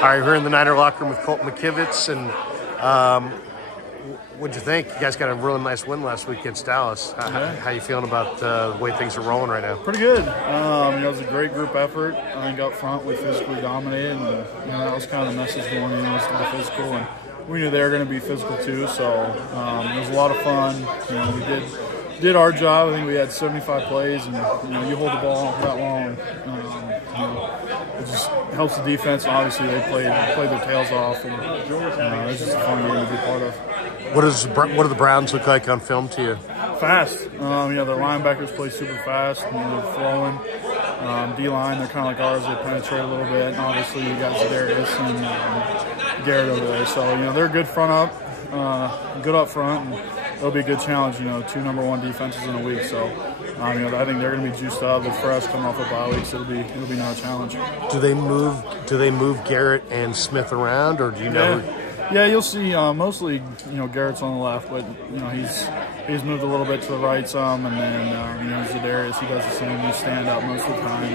All right, we're in the Niner locker room with Colton McKivitz, and what'd you think? You guys got a really nice win last week against Dallas. How you feeling about the way things are rolling right now? Pretty good. It was a great group effort. I think up front we physically dominated, and that was kind of the message going in, was to be physical, and we knew they were going to be physical too. So it was a lot of fun. We did our job. I think we had 75 plays, and you hold the ball that long. It just helps the defense. Obviously, they played their tails off, and it was just a fun game to be part of. What do the Browns look like on film to you? Fast. Their linebackers play super fast. They're throwing. D-line, they're kind of like ours. They penetrate a little bit. And obviously, you got Darius and Garrett over there. So they're good good up front, and it'll be a good challenge. 2 #1 defenses in a week. So I think they're going to be juiced up. They're fresh, coming off a bye week, so it'll be no challenge. Do they move Garrett and Smith around, or do you know? Yeah, you'll see. Mostly, Garrett's on the left, but he's moved a little bit to the right some, and then Darius, he does the same. He stand up most of the time.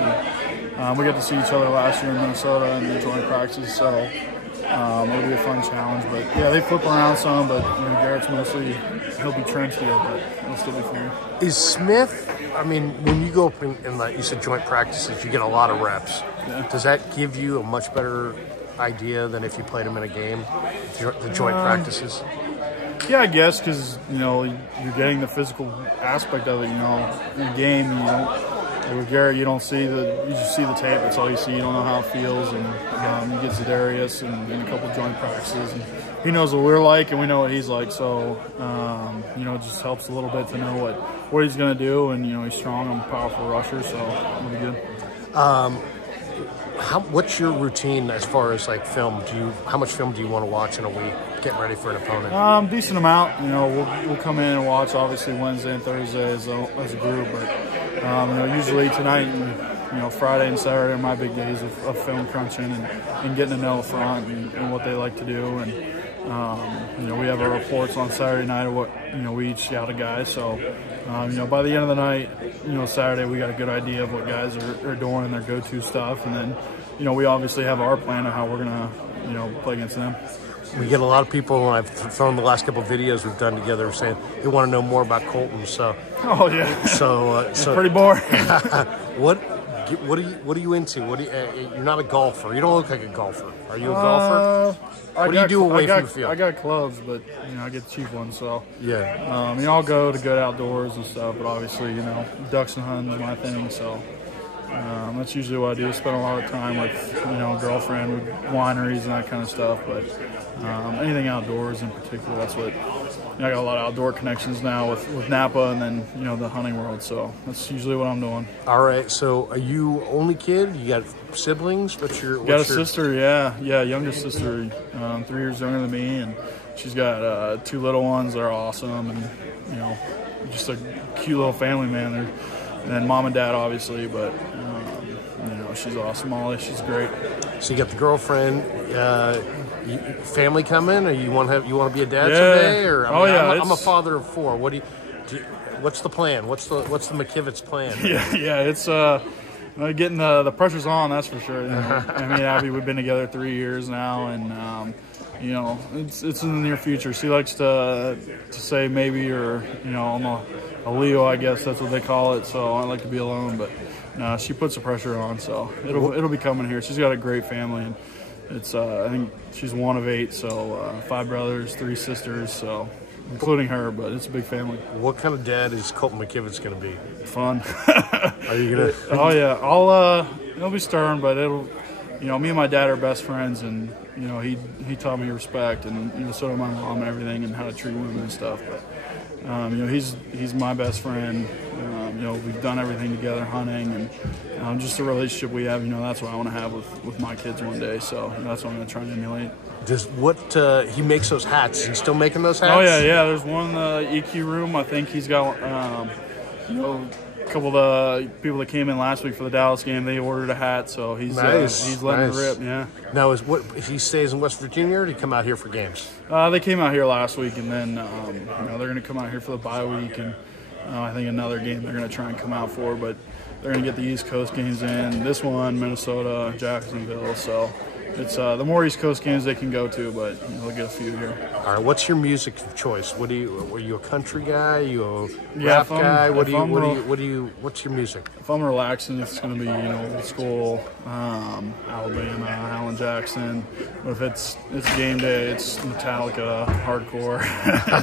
And, we got to see each other last year in Minnesota and the joint practices, so it'll be a fun challenge. But yeah, they flip around some, but Garrett's mostly, he'll be trenched here, but it'll still be fun. Is Smith? I mean, when you go up in like you said, joint practices, you get a lot of reps. Yeah. Does that give you a much better idea than if you played them in a game, the joint practices? Yeah, I guess, because you're getting the physical aspect of it. In the game, with Garrett, you just see the tape. That's all you see. You don't know how it feels, and he gets Darius and a couple joint practices, and he knows what we're like, and we know what he's like. So it just helps a little bit to know what he's going to do, and he's strong and powerful rusher, so it'll be good. What's your routine as far as like film? How much film do you want to watch in a week, getting ready for an opponent? Decent amount. We'll come in and watch obviously Wednesday and Thursday as a group, but usually tonight and Friday and Saturday are my big days of film crunching and getting to know the front and what they like to do, and we have our reports on Saturday night of what we each scout a guy. So by the end of the night, Saturday, we got a good idea of what guys are doing and their go-to stuff, and then we obviously have our plan of how we're gonna play against them. We get a lot of people, and I've thrown the last couple of videos we've done together saying they want to know more about Colton. So oh yeah, so pretty boring. What are you into? You're not a golfer. You don't look like a golfer. Are you a golfer? What do you do away from the field? I got clubs, but I get the cheap ones. So yeah, I'll go to good outdoors and stuff. But obviously, ducks and hunting is my thing. So that's usually what I do. Spend a lot of time with girlfriend, with wineries and that kind of stuff. But anything outdoors in particular, that's what. I got a lot of outdoor connections now with Napa and then the hunting world, so that's usually what I'm doing. All right, so are you only kid? You got siblings? Got a sister, yeah, youngest sister, 3 years younger than me, and she's got 2 little ones that are awesome, and just a cute little family, man. And then mom and dad, obviously, but she's awesome. Molly, she's great. So you got the girlfriend. Family coming, or you want to be a dad someday? Or I'm a father of 4. What's the plan? What's the McKivitz plan? Yeah, it's getting the pressure's on, that's for sure. Abby, we've been together 3 years now, and it's in the near future. She likes to say maybe, or I'm a Leo, I guess that's what they call it. So I like to be alone, but she puts the pressure on, so it'll be coming here. She's got a great family, and it's I think she's one of 8, so 5 brothers, 3 sisters, so including her, but it's a big family. What kind of dad is Colton McKivitz going to be? Fun. Are you gonna? Oh yeah, it'll be stern, but it'll, me and my dad are best friends, and he taught me respect, and so did my mom and everything, and how to treat women and stuff. But he's my best friend. We've done everything together, hunting, and just the relationship we have. That's what I want to have with my kids one day. So that's what I'm going to try and emulate. He makes those hats? Is he still making those hats? Oh yeah. There's one in the EQ room. I think he's got a couple of the people that came in last week for the Dallas game. They ordered a hat, so he's letting it rip. Yeah. Now if he stays in West Virginia, or did he come out here for games? They came out here last week, and then they're going to come out here for the bye week, and I think another game they're going to try and come out for, but they're going to get the East Coast games in. This one, Minnesota, Jacksonville. So it's the more East Coast games they can go to, but they'll get a few here. All right, what's your music choice? Are you a country guy? Are you a rap guy? What's your music? If I'm relaxing, it's going to be old school, Alabama, Alan Jackson. But if it's game day, it's Metallica, hardcore.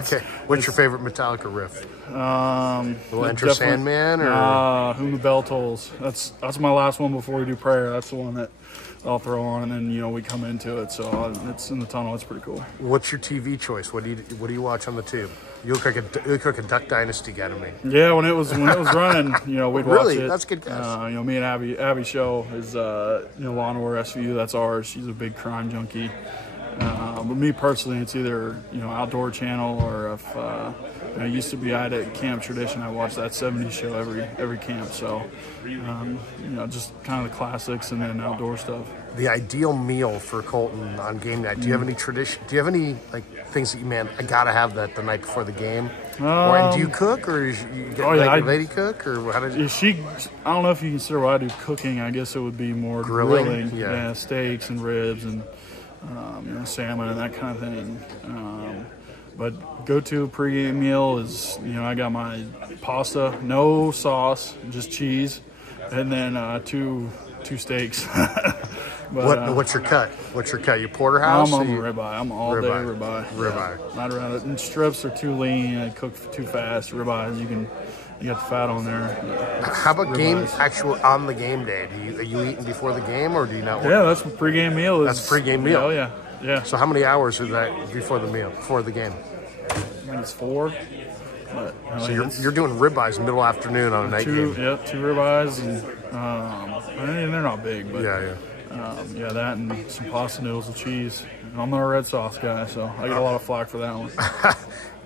Okay, what's your favorite Metallica riff? Little Enter Sandman or Whom the Bell Tolls. That's my last one before we do prayer. That's the one that I'll throw on, and then we come into it. So it's in the tunnel. It's pretty cool. What's your TV choice? What do you watch on the tube? You look like a Duck Dynasty guy to me. Yeah, when it was running, we'd watch really? it. That's good guess. Me and Abby's show is Law and Order SVU. That's ours. She's a big crime junkie. But me personally, it's either Outdoor Channel, or if I used to be at Camp Tradition, I watched that 70s show every camp. So just kind of the classics and then outdoor stuff. The ideal meal for Colton on game night. Do you have any tradition? Do you have any things that I gotta have that the night before the game? Or do you cook, or you get a lady cook, or how did you? I don't know if you consider what I do cooking. I guess it would be more grilling. Yeah, steaks and ribs and salmon and that kind of thing. But go-to pregame meal is I got my pasta, no sauce, just cheese, and then two steaks. But, what's your cut? You porterhouse? I'm ribeye. I'm all day ribeye. Ribeye. Yeah, not around it. And strips are too lean. I cook too fast. Ribeyes, you got the fat on there. How about on the game day? Are you eating before the game, or do you not? Yeah, that's a pregame meal. That's a pregame meal. Oh yeah. So how many hours is that before the game? I think it's 4. But, so you're doing ribeyes middle afternoon on a night game. Yeah, 2 ribeyes, and they're not big, but that and some pasta noodles with cheese. I'm not a red sauce guy, so I get a lot of flack for that one.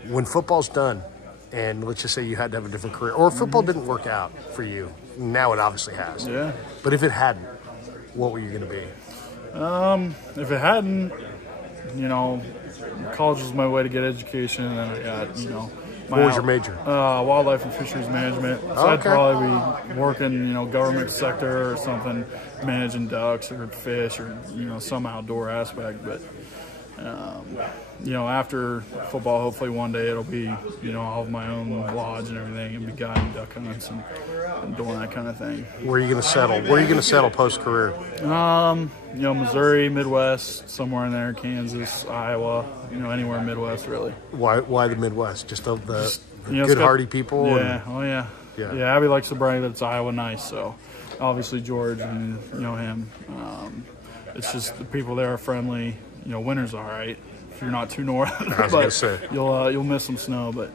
When football's done, and let's just say you had to have a different career, or football didn't work out for you, now it obviously has. Yeah. But if it hadn't, what were you going to be? If it hadn't, college was my way to get education, and then I got, what was your major? Wildlife and fisheries management. So I'd probably be working, government sector or something, managing ducks or fish or, some outdoor aspect. But, after football, hopefully one day it'll be, I'll have my own lodge and everything and be guiding duck hunts and doing that kind of thing. Where are you going to settle? Where are you going to settle post-career? Missouri, Midwest, somewhere in there, Kansas, Iowa, anywhere Midwest, really. Why the Midwest? Just the good, hardy people? Yeah, Yeah, Abby likes to brag that it's Iowa nice, so obviously George and, him. It's just the people there are friendly. Winter's all right if you're not too north, but you'll miss some snow. But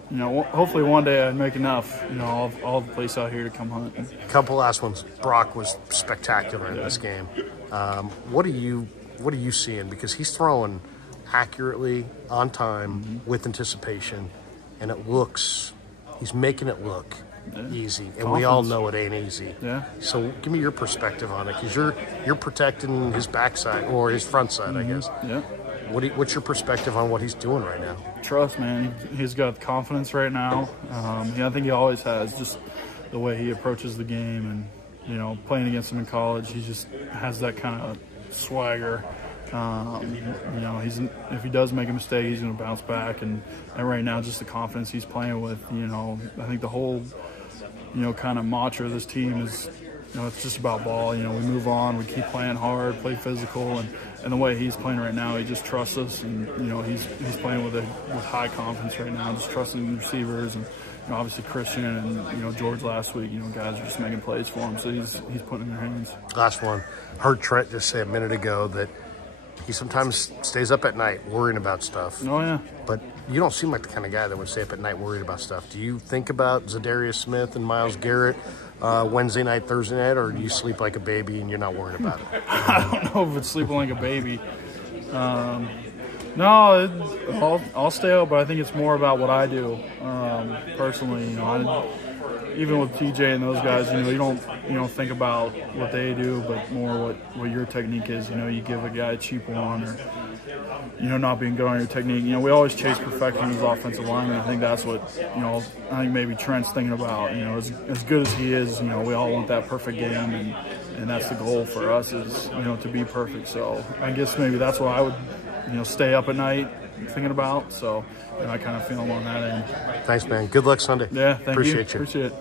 hopefully one day I'd make enough. I'll have a place out here to come hunt. Couple last ones. Brock was spectacular in this game. What are you seeing? Because he's throwing accurately, on time, with anticipation, and he's making it look easy, and we all know it ain't easy. Yeah. So give me your perspective on it, because you're protecting his backside or his front side, I guess. Yeah. What's your perspective on what he's doing right now? Trust, man. He's got confidence right now. I think he always has. Just the way he approaches the game, and playing against him in college, he just has that kind of swagger. If he does make a mistake, he's going to bounce back, and right now, just the confidence he's playing with. I think the whole kind of mantra of this team is, it's just about ball. We move on, we keep playing hard, play physical, and the way he's playing right now, he just trusts us, and he's playing with high confidence right now, just trusting the receivers, and obviously Christian and George last week. Guys are just making plays for him, so he's putting in their hands. Last one. Heard Trent just say a minute ago that he sometimes stays up at night worrying about stuff. Oh, yeah. But you don't seem like the kind of guy that would stay up at night worried about stuff. Do you think about Zadarius Smith and Myles Garrett Wednesday night, Thursday night, or do you sleep like a baby and you're not worried about it? I don't know if it's sleeping like a baby. No, I'll stay up, but I think it's more about what I do personally. Even with TJ and those guys, you don't think about what they do, but more what your technique is. You give a guy a cheap one, or not being good on your technique. We always chase perfection as offensive linemen. I think that's what I think maybe Trent's thinking about. As good as he is, we all want that perfect game, and that's the goal for us is, you know, to be perfect. So I guess maybe that's what I would, you know, stay up at night thinking about. So, you know, I kind of feel them on that end. Thanks, man. Good luck Sunday. Yeah, thank you. Appreciate you. Appreciate it.